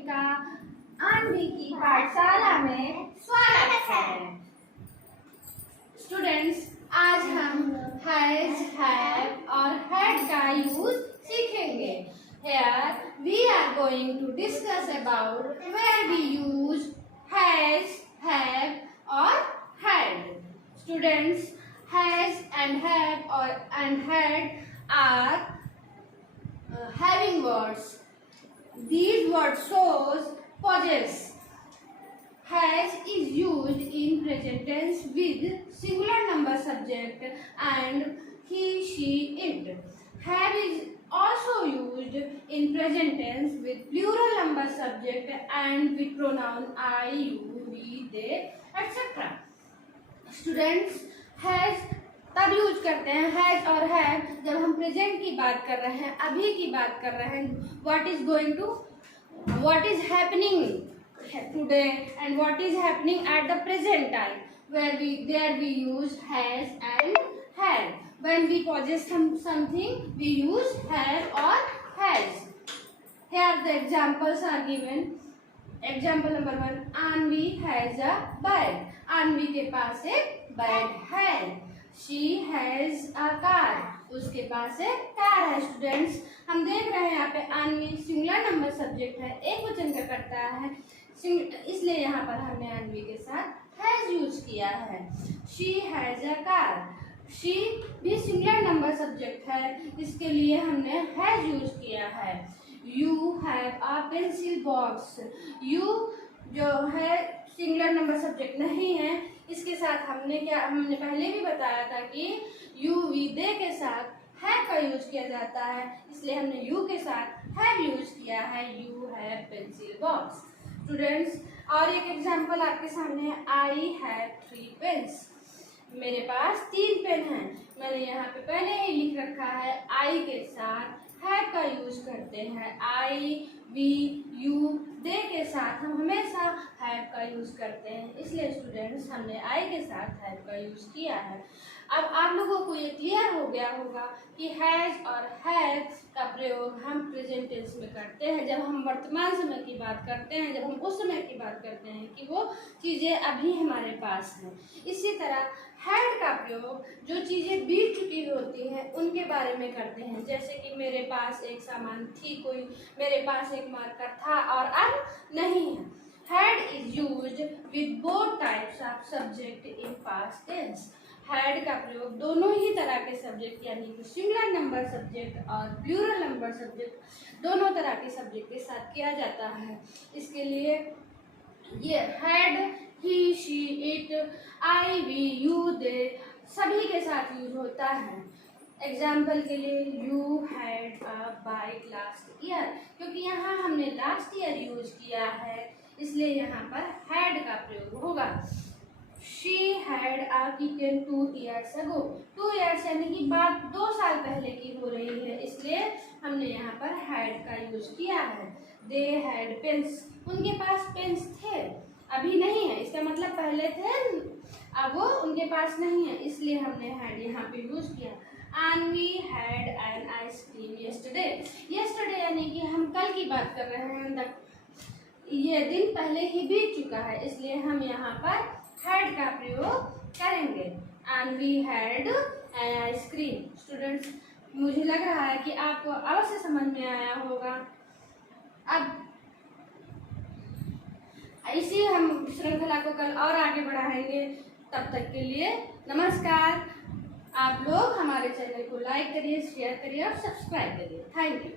का अन्वी की पाठशाला में स्वागत है। स्टूडेंट्स, आज हम हैज, हैव और हैड का यूज सीखेंगे। Here we are going to discuss about where we use has, have or had. Students, has and have or and had are having words. These words shows possess. Has is used in present tense with singular number subject and he, she, it. Have is also used in present tense with plural number subject and with pronoun I, you, we, they, etc. Students, has तब use करते हैं has और have जब हम present की बात कर रहे हैं, अभी की बात कर रहे हैं। What is happening today and what is happening at the present time, there we use has and had. When we possess something we use have or has. Here the examples are given. Example number 1, Anvi has a bed. Anvi के पास एक bag है। She has a car. उसके पास एक car है। Students, हम देख रहे हैं यहाँ पे Anvi सिंगुलर नंबर सब्जेक्ट है, एक वचन का करता है, इसलिए यहाँ पर हमने Anvi के साथ has यूज किया है। She has a car. She भी सिंगुलर नंबर सब्जेक्ट है, इसके लिए हमने has यूज किया है। You have a pencil box. You जो है सिंगुलर नंबर सब्जेक्ट नहीं है, इसके साथ हमने पहले भी बताया था कि you, we, they के साथ have का यूज किया जाता है, इसलिए हमने you के साथ have यूज किया है। You have pencil box. Students, और एक एग्जाम्पल आपके सामने है। I have 3 pens. मेरे पास 3 पेन हैं। मैंने यहाँ पे पहले ही लिख रखा है I के साथ have का यूज करते हैं। I, we, you, they के साथ हम हमेशा have का यूज करते हैं, इसलिए स्टूडेंट्स हमने I के साथ have का यूज किया है। अब आप लोगों को ये क्लियर हो गया होगा कि हैज और हैव का प्रयोग हम प्रेजेंट टेंस में करते हैं जब हम वर्तमान समय की बात करते हैं, जब हम उस समय की बात करते हैं कि वो चीज़ें अभी हमारे पास हैं। इसी तरह हैड का प्रयोग जो चीज़ें बीत चुकी होती हैं उनके बारे में करते हैं, जैसे कि मेरे पास एक सामान थी, कोई मेरे पास एक मार्कर था और अब नहीं है। Had is used with both types of subject in past tense. Had का प्रयोग दोनों ही तरह के सब्जेक्ट यानी कि सिंगुलर नंबर सब्जेक्ट और प्लूरल नंबर सब्जेक्ट दोनों तरह के सब्जेक्ट के साथ किया जाता है। इसके लिए ये had he, she, it, I, we, you, they सभी के साथ यूज होता है। एग्जाम्पल के लिए you had a bike last year, क्योंकि यहाँ हमने लास्ट ईयर यूज किया है इसलिए यहाँ पर हैड का प्रयोग होगा। She had a kitten 2 years ago. 2 years यानी कि बात 2 साल पहले की हो रही है, इसलिए हमने यहाँ पर had का यूज किया है। They had pens. उनके पास पेन्स थे, अभी नहीं है, इसका मतलब पहले थे, अब वो उनके पास नहीं है, इसलिए हमने had यहाँ पे यूज किया। Anvi had an ice cream yesterday. Yesterday यानी कि हम कल की बात कर रहे हैं, ये दिन पहले ही बीत चुका है, इसलिए हम यहाँ पर हैड का प्रयोग करेंगे। Anvi had an ice cream. Students, मुझे लग रहा है कि आपको अवश्य समझ में आया होगा। अब इसी हम श्रृंखला को कल और आगे बढ़ाएंगे। तब तक के लिए नमस्कार। आप लोग हमारे चैनल को लाइक करिए, शेयर करिए और सब्सक्राइब करिए। Thank you.